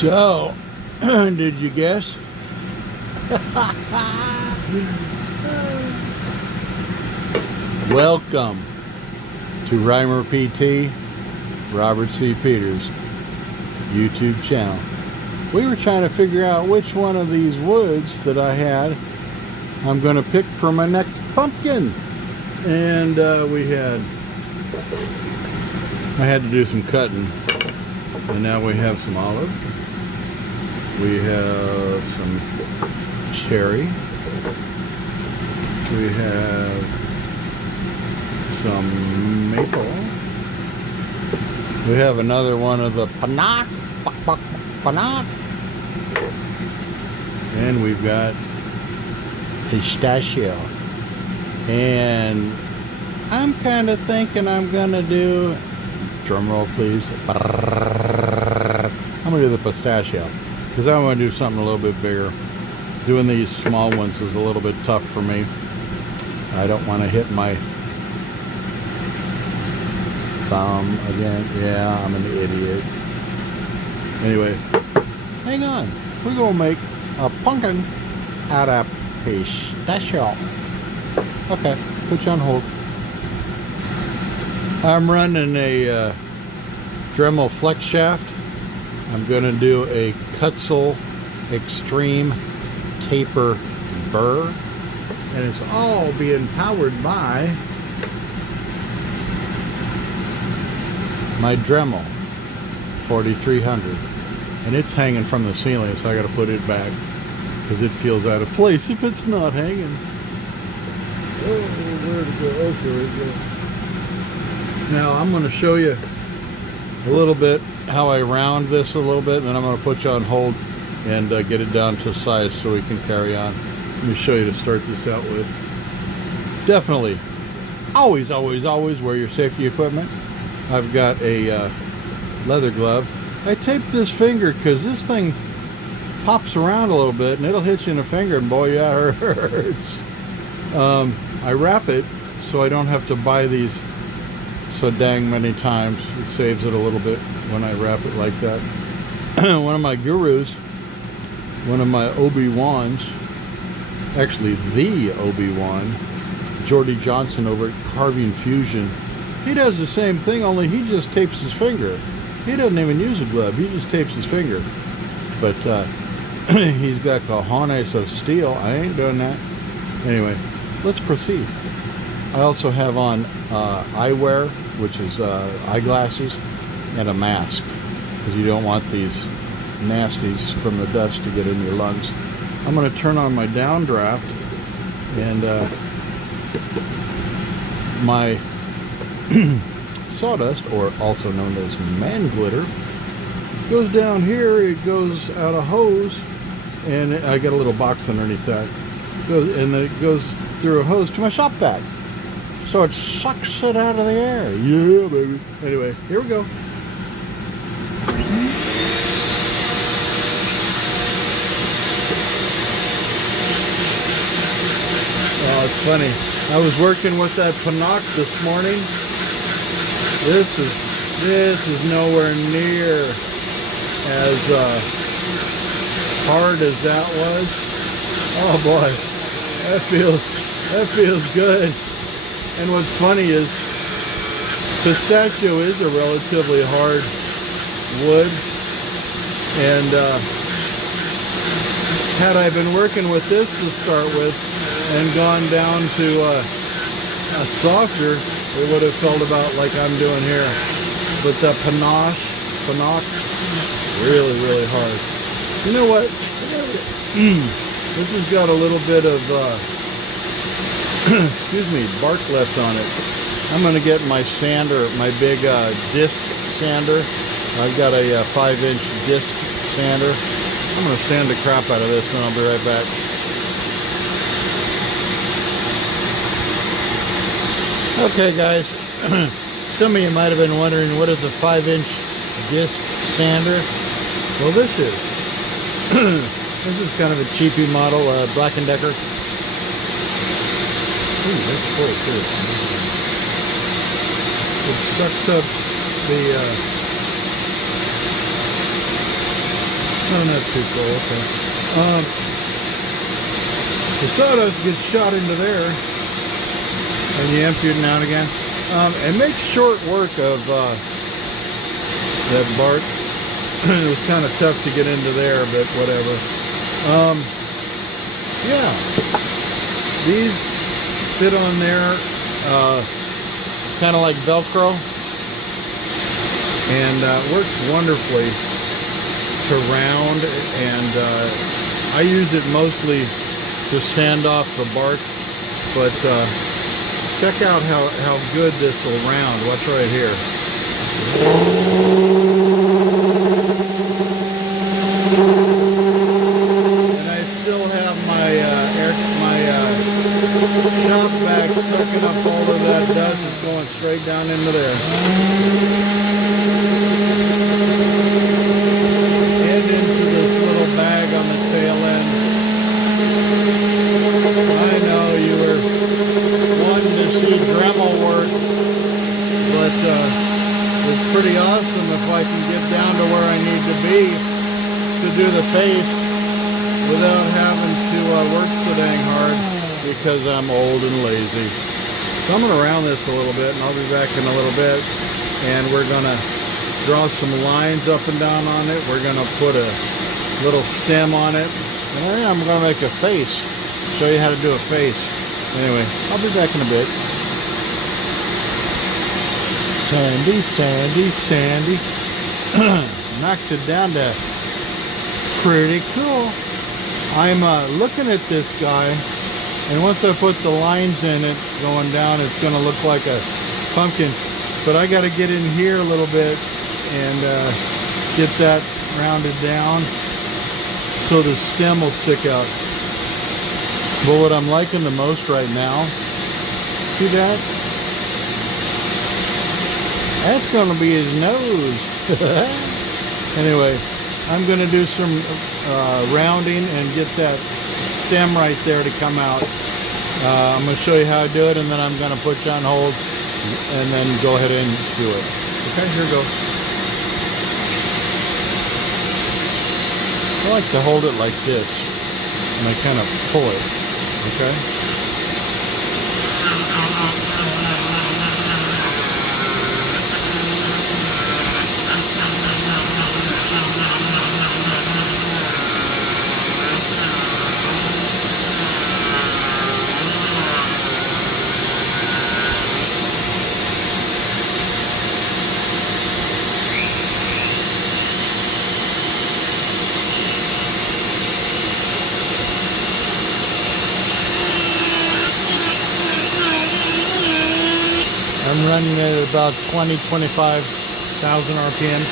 So, did you guess? Welcome to Reimer PT, Robert C. Peters YouTube channel. We were trying to figure out which one of these woods that I had I'm going to pick for my next pumpkin. And I had to do some cutting. And now we have some olive. We have some cherry. We have some maple. We have another one of the panac. And we've got pistachio. And I'm kind of thinking I'm gonna do, drum roll please, I'm gonna do the pistachio because I want to do something a little bit bigger. Doing these small ones is a little bit tough for me. I don't want to hit my thumb again. Yeah, I'm an idiot. Anyway, hang on. We're gonna make a pumpkin out of pistachio. Okay, put you on hold. I'm running a Dremel flex shaft. I'm going to do a Kutzel Extreme Taper burr. And it's all being powered by my Dremel 4300. And it's hanging from the ceiling, so I got to put it back because it feels out of place if it's not hanging. Oh, where'd it go? Oh, there it goes. Now I'm going to show you a little bit how I round this a little bit, and then I'm going to put you on hold and get it down to size so we can carry on. Let me show you to start this out with. Definitely, always wear your safety equipment. I've got a leather glove. I taped this finger because this thing pops around a little bit and it'll hit you in the finger, and boy, yeah, it hurts. I wrap it so I don't have to buy these so dang many times. It saves it a little bit when I wrap it like that. One of my gurus, one of my Obi-Wans, actually the Obi-Wan, Jordy Johnson over at Carving Fusion, he does the same thing, only he just tapes his finger. He doesn't even use a glove, he just tapes his finger. But he's got cojones of steel. I ain't doing that. Anyway, let's proceed. I also have on eyewear, which is eyeglasses, and a mask, because you don't want these nasties from the dust to get in your lungs. I'm going to turn on my downdraft, and my sawdust, or also known as man glitter, goes down here. It goes out a hose, and I got a little box underneath that. And then it goes through a hose to my shop vac. So it sucks it out of the air. Yeah, baby. Anyway, here we go. Oh, it's funny. I was working with that panac this morning. This is nowhere near as hard as that was. Oh boy, that feels good. And what's funny is pistachio is a relatively hard wood, and had I been working with this to start with and gone down to a softer, it would have felt about like I'm doing here. But the panac, really hard. You know what? This has got a little bit of excuse me, bark left on it. I'm going to get my sander, my big disc sander. I've got a 5-inch disc sander. I'm going to sand the crap out of this, and I'll be right back. Okay, guys. Some of you might have been wondering, what is a 5-inch disc sander? Well, this is. This is kind of a cheapy model, Black & Decker. Ooh, that's full too. It sucks up the Oh, not too full, okay. The sawdust gets shot into there, and you empty it now and again. And make short work of that bark. It was kind of tough to get into there, but whatever. Yeah, these fit on there, kind of like Velcro, and works wonderfully to round. And I use it mostly to sand off the bark, but check out how good this will round. Watch right here. And I still have my shop vac soaking up all of that dust. It's going straight down into there. And into this little bag on the tail end. I know you were wanting to see Dremel work, but it's pretty awesome if I can get down to where I need to be to do the face without having to work so dang hard because I'm old and lazy. So I'm going to round this a little bit, and I'll be back in a little bit, and we're going to draw some lines up and down on it. We're going to put a little stem on it, and then I'm going to make a face. Show you how to do a face. Anyway, I'll be back in a bit. Sandy, Sandy, Sandy. Knocks it down to pretty cool. I'm looking at this guy, and once I put the lines in it going down, it's going to look like a pumpkin. But I got to get in here a little bit and get that rounded down so the stem will stick out. But what I'm liking the most right now, see that? That's going to be his nose. Anyway, I'm going to do some rounding and get that stem right there to come out. I'm going to show you how I do it, and then I'm going to put you on hold and then go ahead and do it. Okay, here goes. I like to hold it like this, and I kind of pull it. Okay. I'm running at about 25,000 RPM.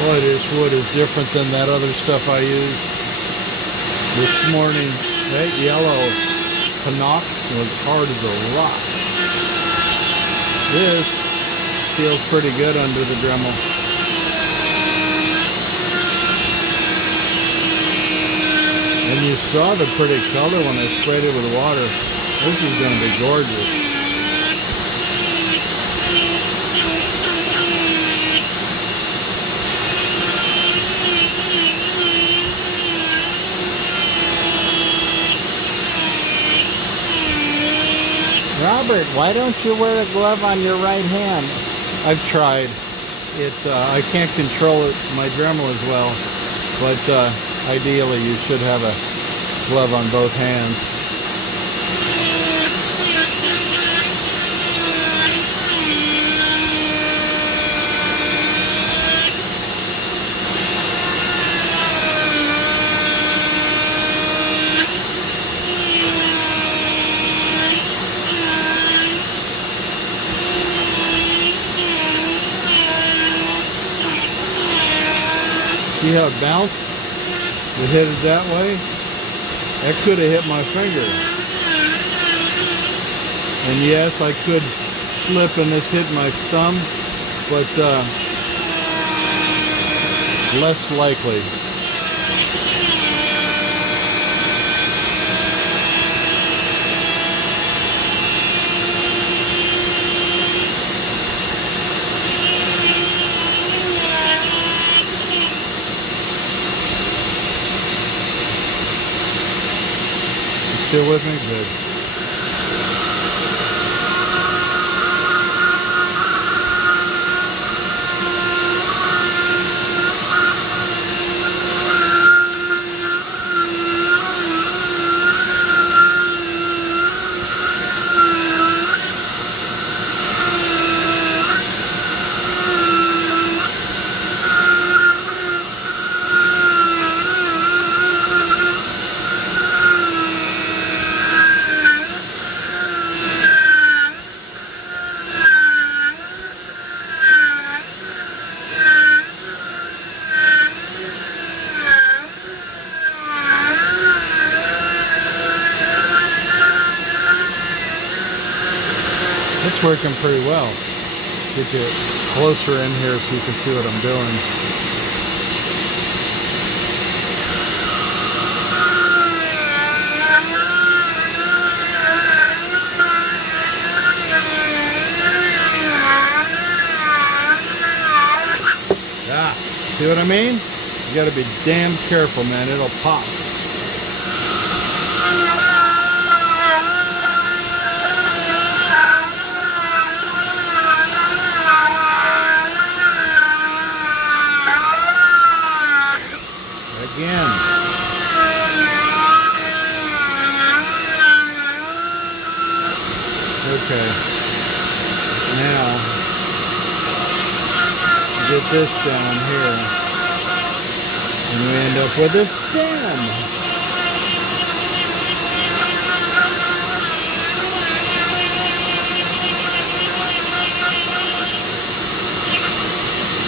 Boy, this wood is different than that other stuff I used. This morning, that yellow Canuck was hard as a rock. This feels pretty good under the Dremel. And you saw the pretty color when I sprayed it with water. This is going to be gorgeous. Robert, why don't you wear a glove on your right hand? I've tried. I can't control it, my Dremel as well, but ideally you should have a glove on both hands. See how it bounced? It hit it that way. That could have hit my finger. And yes, I could slip and this hit my thumb, but less likely. Still with me? Good. It's working pretty well. Get you closer in here so you can see what I'm doing. Yeah, see what I mean? You gotta be damn careful, man. It'll pop. Again. Okay. Now, get this down here. And we end up with a stem.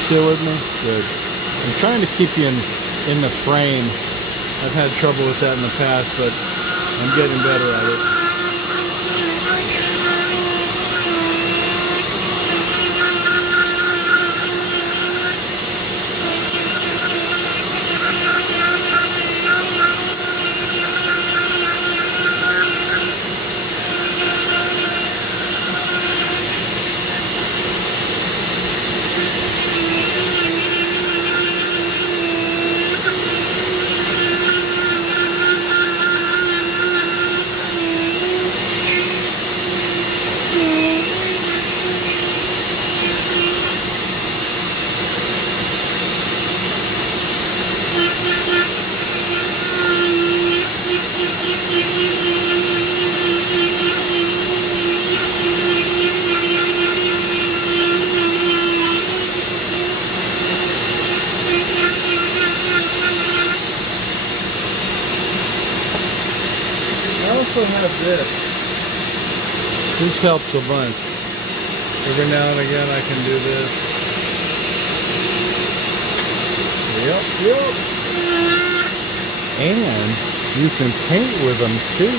Still with me? Good. I'm trying to keep you in the frame. I've had trouble with that in the past, but I'm getting better at it. I also have this. This helps a bunch. Every now and again I can do this. Yep. And you can paint with them too.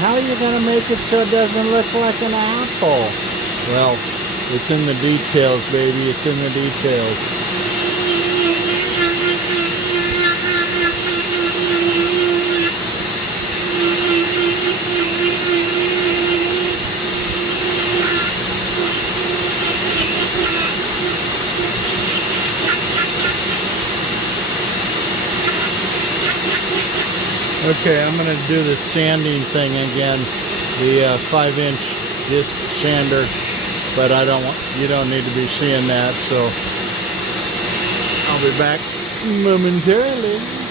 How are you going to make it so it doesn't look like an apple? Well, it's in the details, baby. It's in the details. Okay, I'm going to do the sanding thing again, the 5-inch disc sander, but you don't need to be seeing that, so I'll be back momentarily.